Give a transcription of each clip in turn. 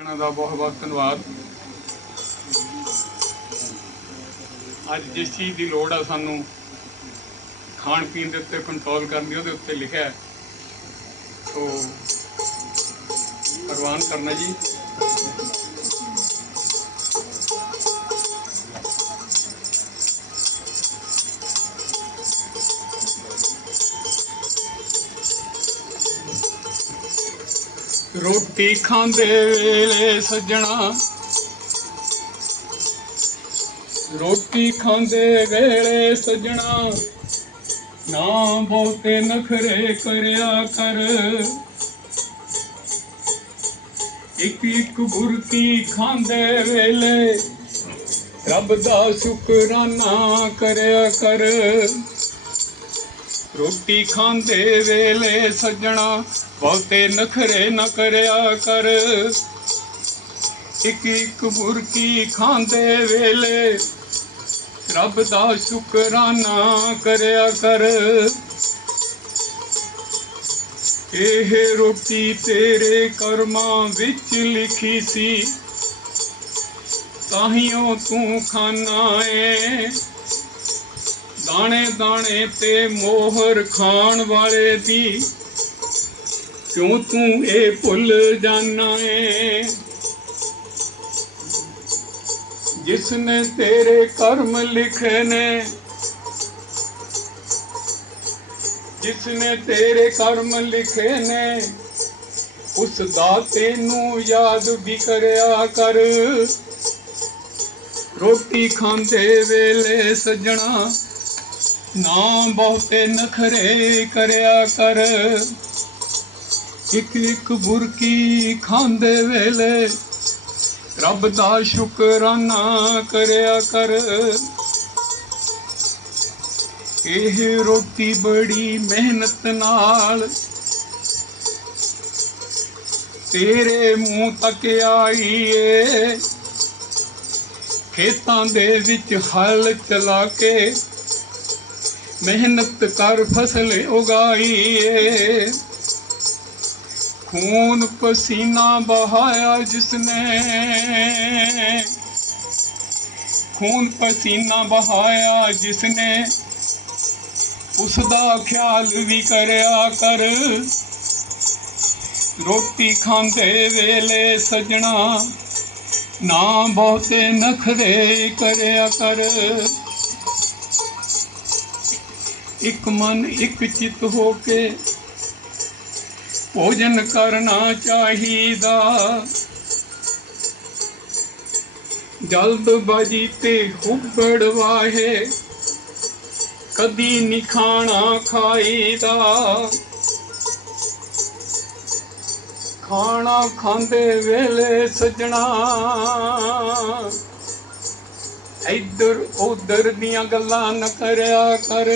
ਇਹਨਾਂ ਦਾ ਬਹੁਤ ਬਹੁਤ ਧੰਨਵਾਦ। ਅੱਜ ਜਿਸ ਚੀਜ਼ ਦੀ ਲੋੜ ਆ, ਸਾਨੂੰ ਖਾਣ ਪੀਣ ਦੇ ਉੱਤੇ ਕੰਟਰੋਲ ਕਰਨ ਦੀ, ਉਹਦੇ ਉੱਤੇ ਲਿਖਿਆ ਹੈ। ਸੋ, ਪ੍ਰਵਾਨ ਕਰਨਾ ਜੀ। ਰੋਟੀ ਖਾਂਦੇ ਵੇਲੇ ਸੱਜਣਾ। ਰੋਟੀ ਖਾਂਦੇ ਵੇਲੇ ਸੱਜਣਾ। ਨਾ ਬਹੁਤੇ ਨਖਰੇ ਕਰਿਆ ਕਰ। ਇੱਕ ਇੱਕ ਬੁਰਕੀ ਖਾਂਦੇ ਵੇਲੇ ਰੱਬ ਦਾ ਸ਼ੁਕਰਾਨਾ ਕਰਿਆ ਕਰ। ਰੋਟੀ ਖਾਂਦੇ ਵੇਲੇ ਸੱਜਣਾ ਬਹੁਤੇ ਨਖਰੇ ਨਾ ਕਰਿਆ ਕਰ। ਇੱਕ ਇੱਕ ਬੁਰਕੀ ਖਾਂਦੇ ਵੇਲੇ ਰੱਬ ਦਾ ਸ਼ੁਕਰਾਨਾ ਕਰਿਆ ਕਰ। ਇਹ ਰੋਟੀ ਤੇਰੇ ਕਰਮਾਂ ਵਿੱਚ ਲਿਖੀ ਸੀ, ਤਾਹੀਓ ਤੂੰ ਖਾਨਾ ਏ। ਦਾਣੇ ਦਾਣੇ ਤੇ ਮੋਹਰ ਖਾਣ ਵਾਲੇ ਦੀ। ਕਿਉਂ ਤੂੰ ਇਹ ਭੁੱਲ ਜਾਣਾ ਏ? ਜਿਸ ਨੇ ਤੇਰੇ ਕਰਮ ਲਿਖੇ ਨੇ ਜਿਸ ਨੇ ਤੇਰੇ ਕਰਮ ਲਿਖੇ ਨੇ, ਉਸ ਦਾ ਤੈਨੂੰ ਯਾਦ ਵੀ ਕਰਿਆ ਕਰ। ਰੋਟੀ ਖਾਂਦੇ ਵੇਲੇ ਸੱਜਣਾ ਨਾ ਬਹੁਤੇ ਨਖਰੇ ਕਰਿਆ ਕਰ। ਇੱਕ ਇੱਕ ਬੁਰਕੀ ਖਾਂਦੇ ਵੇਲੇ ਰੱਬ ਦਾ ਸ਼ੁਕਰਾਨਾ ਕਰਿਆ ਕਰ। ਇਹ ਰੋਟੀ ਬੜੀ ਮਿਹਨਤ ਨਾਲ ਤੇਰੇ ਮੂੰਹ ਤੱਕ ਆਈ ਏ ਖੇਤਾਂ ਦੇ ਵਿੱਚ ਹਲ ਚਲਾ ਕੇ ਮਿਹਨਤ ਕਰ ਫਸਲ ਉਗਾਈ ਖੂਨ ਪਸੀਨਾ ਬਹਾਇਆ ਜਿਸਨੇ ਖੂਨ ਪਸੀਨਾ ਬਹਾਇਆ ਜਿਸਨੇ ਉਸ ਦਾ ਖਿਆਲ ਵੀ ਕਰਿਆ ਕਰ ਰੋਟੀ ਖਾਂਦੇ ਵੇਲੇ ਸਜਣਾ ਨਾ ਬਹੁਤੇ ਨਖਰੇ ਕਰਿਆ ਕਰ ਇੱਕ ਮਨ ਇੱਕ ਚਿਤ ਹੋ ਕੇ ਭੋਜਨ ਕਰਨਾ ਚਾਹੀਦਾ। ਜਲਦਬਾਜੀ ਤੇ ਹੁੱਬੜ ਵਾਹੇ, ਕਦੀ ਨੀ ਖਾਣਾ ਖਾਈਦਾ। ਖਾਣਾ ਖਾਂਦੇ ਵੇਲੇ ਸਜਣਾ ਇੱਧਰ ਉੱਧਰ ਦੀਆਂ ਗੱਲਾਂ ਨਾ ਕਰਿਆ ਕਰ।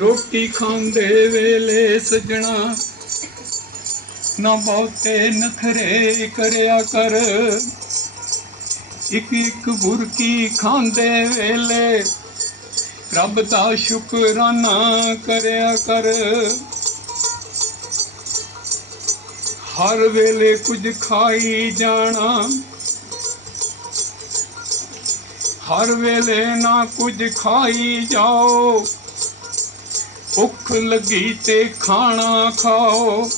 ਰੋਟੀ ਖਾਂਦੇ ਵੇਲੇ ਸਜਣਾ, ਨਾ ਬਹੁਤੇ ਨਖਰੇ ਕਰਿਆ ਕਰ। ਇੱਕ ਇੱਕ ਬੁਰਕੀ ਖਾਂਦੇ ਵੇਲੇ ਰੱਬ ਦਾ ਸ਼ੁਕਰਾਨਾ ਕਰਿਆ ਕਰ। ਹਰ ਵੇਲੇ ਕੁਝ ਖਾਈ ਜਾਣਾ, ਹਰ ਵੇਲੇ ਨਾ ਕੁਝ ਖਾਈ ਜਾਓ। ਭੁੱਖ ਲੱਗੀ ਤੇ ਖਾਣਾ ਖਾਓ।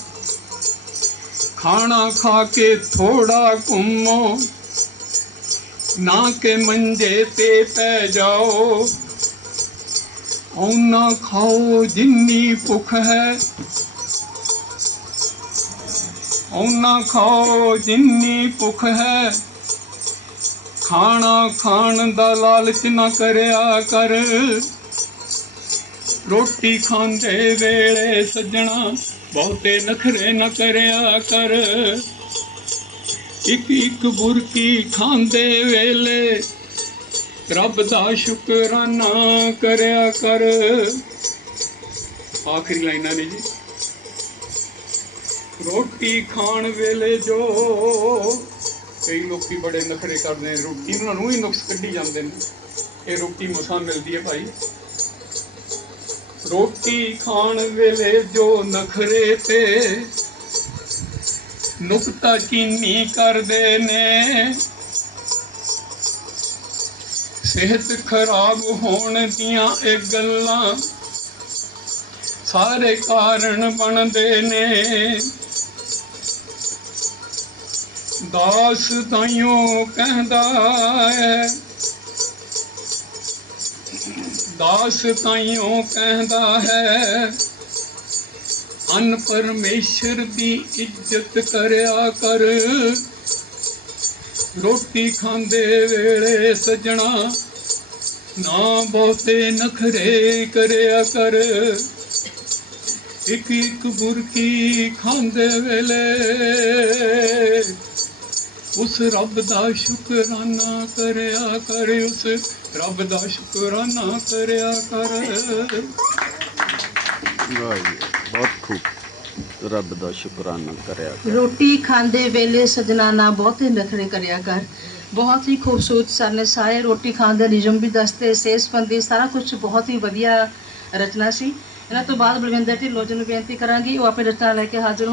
ਖਾਣਾ ਖਾ ਕੇ ਥੋੜਾ ਘੁੰਮੋ। ਨਾ ਕੇ ਮੰਜੇ ਤੇ ਪੈ ਜਾਓ। ਔਨਾ ਖਾਓ ਜਿੰਨੀ ਭੁੱਖ ਹੈ। ਔਨਾ ਖਾਓ ਜਿੰਨੀ ਭੁੱਖ ਹੈ। ਖਾਣਾ ਖਾਣ ਦਾ ਲਾਲਚ ਨਾ ਕਰਿਆ ਕਰ। ਰੋਟੀ ਖਾਂਦੇ ਵੇਲੇ ਸੱਜਣਾ ਬਹੁਤੇ ਨਖਰੇ ਨਾ ਕਰਿਆ ਕਰ। ਇੱਕ ਇੱਕ ਬੁਰਕੀ ਖਾਂਦੇ ਵੇਲੇ ਰੱਬ ਦਾ ਸ਼ੁਕਰਾਨਾ ਕਰਿਆ ਕਰ। ਆਖਰੀ ਲਾਈਨਾਂ ਨੇ ਜੀ ਰੋਟੀ ਖਾਣ ਵੇਲੇ ਜੋ ਕਈ ਲੋਕੀ ਬੜੇ ਨਖਰੇ ਕਰਦੇ ਨੇ। ਰੋਟੀ ਉਹਨਾਂ ਨੂੰ ਹੀ ਨੁਕਸ ਕੱਢੀ ਜਾਂਦੇ ਨੇ। ਇਹ ਰੋਟੀ ਮਸਾਂ ਮਿਲਦੀ ਹੈ ਭਾਈ। ਰੋਟੀ ਖਾਣ ਵੇਲੇ ਜੋ ਨਖਰੇ ਤੇ ਨੁਕਤਾ ਚੀਨੀ ਕਰਦੇ ਨੇ? ਸਿਹਤ ਖਰਾਬ ਹੋਣ ਦੀਆਂ ਇਹ ਗੱਲਾਂ ਸਾਰੇ ਕਾਰਨ ਬਣਦੇ ਨੇ। ਦਾਸ ਤਾਈਓ ਕਹਿੰਦਾ ਹੈ ਦਾਸ ਤਾਈਓ ਕਹਿੰਦਾ ਹੈ, ਅਨ ਪਰਮੇਸ਼ਰ ਦੀ ਇੱਜ਼ਤ ਕਰਿਆ ਕਰ। ਰੋਟੀ ਖਾਂਦੇ ਵੇਲੇ ਸਜਣਾ ਨਾ ਬਹੁਤੇ ਨਖਰੇ ਕਰਿਆ ਕਰ। ਇੱਕ ਇੱਕ ਬੁਰਕੀ ਖਾਂਦੇ ਵੇਲੇ ਉਸ ਰੱਬ ਦਾ ਸ਼ੁਕਰਾਨਾ ਕਰਿਆ ਕਰ ਉਸ ਰੱਬ ਦਾ ਸ਼ੁਕਰਾਨਾ ਕਰਿਆ ਕਰ ਵਾਹ ਜੀ ਬਹੁਤ ਖੂਬ ਰੱਬ ਦਾ ਸ਼ੁਕਰਾਨਾ ਕਰਿਆ ਕਰ। ਰੋਟੀ ਖਾਂਦੇ ਵੇਲੇ ਸਜਣਾ ਨਾ ਬਹੁਤੇ ਨਖਰੇ ਕਰਿਆ ਕਰ ਬਹੁਤ ਹੀ ਖੂਬਸੂਰਤ ਸਰ ਨੇ ਸਾਰੇ ਰੋਟੀ ਖਾਣ ਦੇ ਨਿਯਮ ਵੀ ਦੱਸਦੇ ਸਿਹਤ ਸੰਬੰਧੀ ਸਾਰਾ ਕੁਝ ਬਹੁਤ ਹੀ ਵਧੀਆ ਰਚਨਾ ਸੀ ਇਹਨਾਂ ਤੋਂ ਬਾਅਦ ਬਲਵਿੰਦਰ ਢਿੱਲੋਂ ਜੀ ਨੂੰ ਬੇਨਤੀ ਕਰਾਂਗੀ ਉਹ ਆਪਣੀ ਰਚਨਾ ਲੈ ਕੇ ਹਾਜ਼ਰ।